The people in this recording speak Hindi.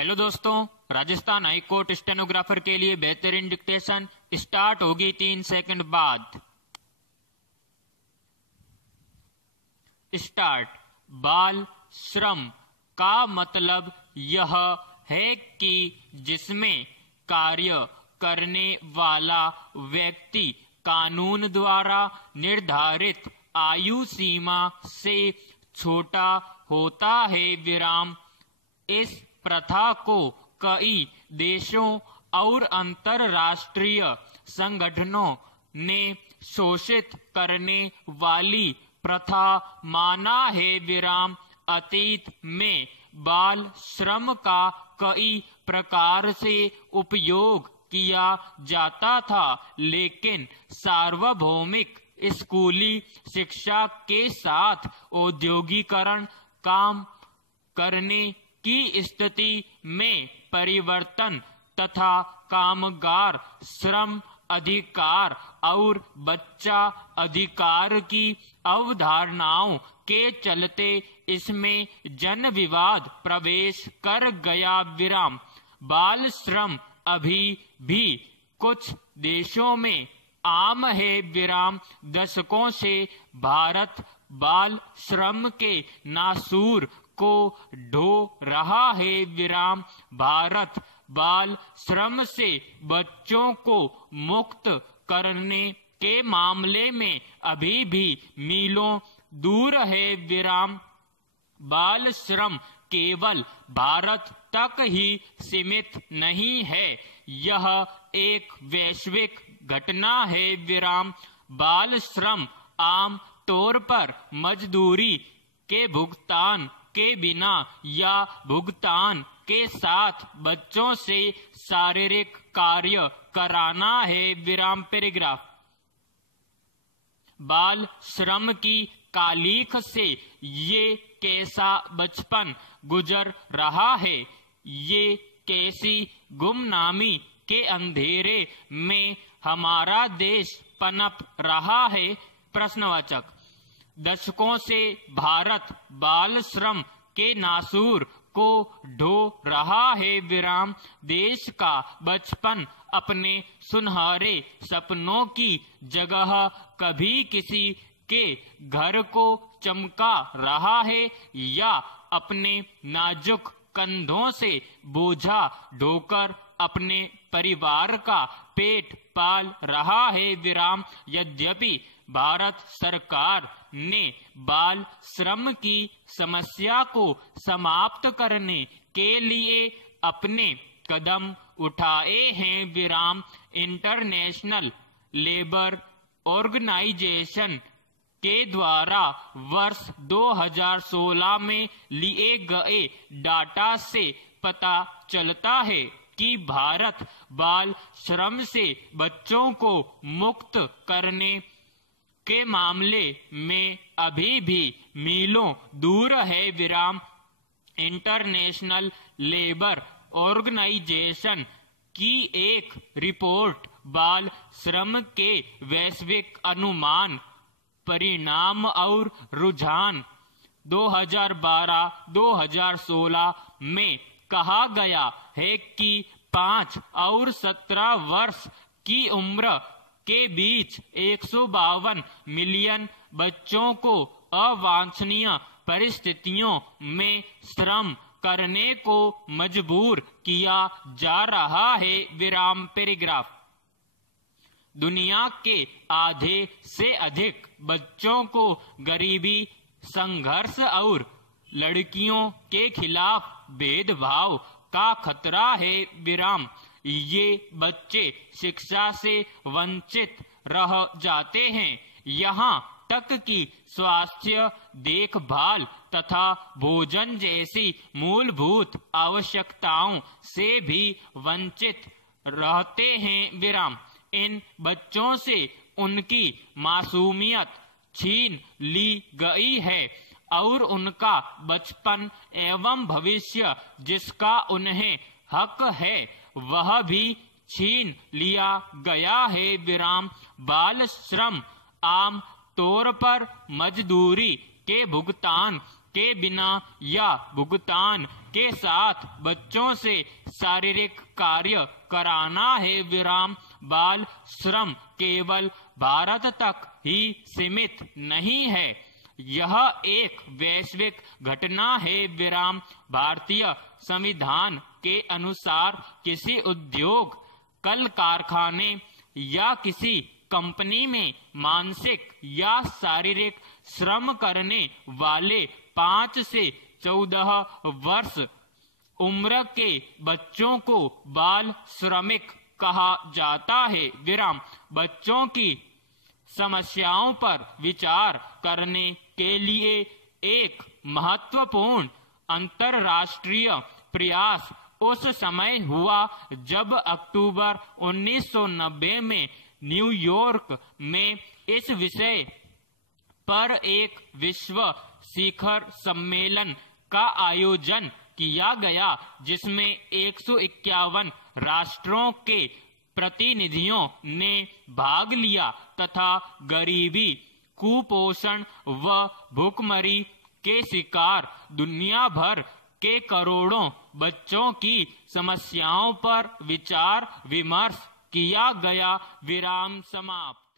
हेलो दोस्तों, राजस्थान हाई कोर्ट स्टेनोग्राफर के लिए बेहतरीन डिक्टेशन स्टार्ट होगी 3 सेकंड बाद। स्टार्ट। बाल श्रम का मतलब यह है कि जिसमें कार्य करने वाला व्यक्ति कानून द्वारा निर्धारित आयु सीमा से छोटा होता है। विराम। इस प्रथा को कई देशों और अंतरराष्ट्रीय संगठनों ने शोषित करने वाली प्रथा माना है। विराम। अतीत में बाल श्रम का कई प्रकार से उपयोग किया जाता था, लेकिन सार्वभौमिक स्कूली शिक्षा के साथ औद्योगिकरण, काम करने की स्थिति में परिवर्तन तथा कामगार श्रम अधिकार और बच्चा अधिकार की अवधारणाओं के चलते इसमें जन विवाद प्रवेश कर गया। विराम। बाल श्रम अभी भी कुछ देशों में आम है। विराम। दशकों से भारत बाल श्रम के नासूर को ढो रहा है। विराम। भारत बाल श्रम से बच्चों को मुक्त करने के मामले में अभी भी मीलों दूर है। विराम। बाल श्रम केवल भारत तक ही सीमित नहीं है, यह एक वैश्विक घटना है। विराम। बाल श्रम आम तौर पर मजदूरी के भुगतान के बिना या भुगतान के साथ बच्चों से शारीरिक कार्य कराना है। विराम। पैराग्राफ। बाल श्रम की कालीख से ये कैसा बचपन गुजर रहा है, ये कैसी गुमनामी के अंधेरे में हमारा देश पनप रहा है। प्रश्नवाचक। दशकों से भारत बाल श्रम के नासूर को ढो रहा है। विराम। देश का बचपन अपने सुनहरे सपनों की जगह कभी किसी के घर को चमका रहा है या अपने नाजुक कंधों से बोझा ढोकर अपने परिवार का पेट पाल रहा है। विराम। यद्यपि भारत सरकार ने बाल श्रम की समस्या को समाप्त करने के लिए अपने कदम उठाए हैं। विराम। इंटरनेशनल लेबर ऑर्गेनाइजेशन के द्वारा वर्ष 2016 में लिए गए डाटा से पता चलता है कि भारत बाल श्रम से बच्चों को मुक्त करने के मामले में अभी भी मीलों दूर है। विराम। इंटरनेशनल लेबर ऑर्गेनाइजेशन की एक रिपोर्ट बाल श्रम के वैश्विक अनुमान, परिणाम और रुझान 2012-2016 में कहा गया है कि 5 और 17 वर्ष की उम्र के बीच 152 मिलियन बच्चों को अवांछनीय परिस्थितियों में श्रम करने को मजबूर किया जा रहा है। विराम। पैराग्राफ। दुनिया के आधे से अधिक बच्चों को गरीबी, संघर्ष और लड़कियों के खिलाफ भेदभाव का खतरा है। विराम। ये बच्चे शिक्षा से वंचित रह जाते हैं, यहाँ तक कि स्वास्थ्य देखभाल तथा भोजन जैसी मूलभूत आवश्यकताओं से भी वंचित रहते हैं। विराम। इन बच्चों से उनकी मासूमियत छीन ली गई है और उनका बचपन एवं भविष्य जिसका उन्हें हक है वह भी छीन लिया गया है। विराम। बाल श्रम आम तौर पर मजदूरी के भुगतान के बिना या भुगतान के साथ बच्चों से शारीरिक कार्य कराना है विराम। बाल श्रम केवल भारत तक ही सीमित नहीं है, यह एक वैश्विक घटना है विराम। भारतीय संविधान के अनुसार किसी उद्योग, कल कारखाने या किसी कंपनी में मानसिक या शारीरिक श्रम करने वाले 5 से 14 वर्ष उम्र के बच्चों को बाल श्रमिक कहा जाता है विराम। बच्चों की समस्याओं पर विचार करने के लिए एक महत्वपूर्ण अंतरराष्ट्रीय प्रयास उस समय हुआ जब अक्टूबर 1990 में न्यूयॉर्क में इस विषय पर एक विश्व शिखर सम्मेलन का आयोजन किया गया, जिसमें 151 राष्ट्रों के प्रतिनिधियों ने भाग लिया तथा गरीबी, कुपोषण व भूखमरी के शिकार दुनिया भर के करोड़ों बच्चों की समस्याओं पर विचार विमर्श किया गया। विराम समाप्त।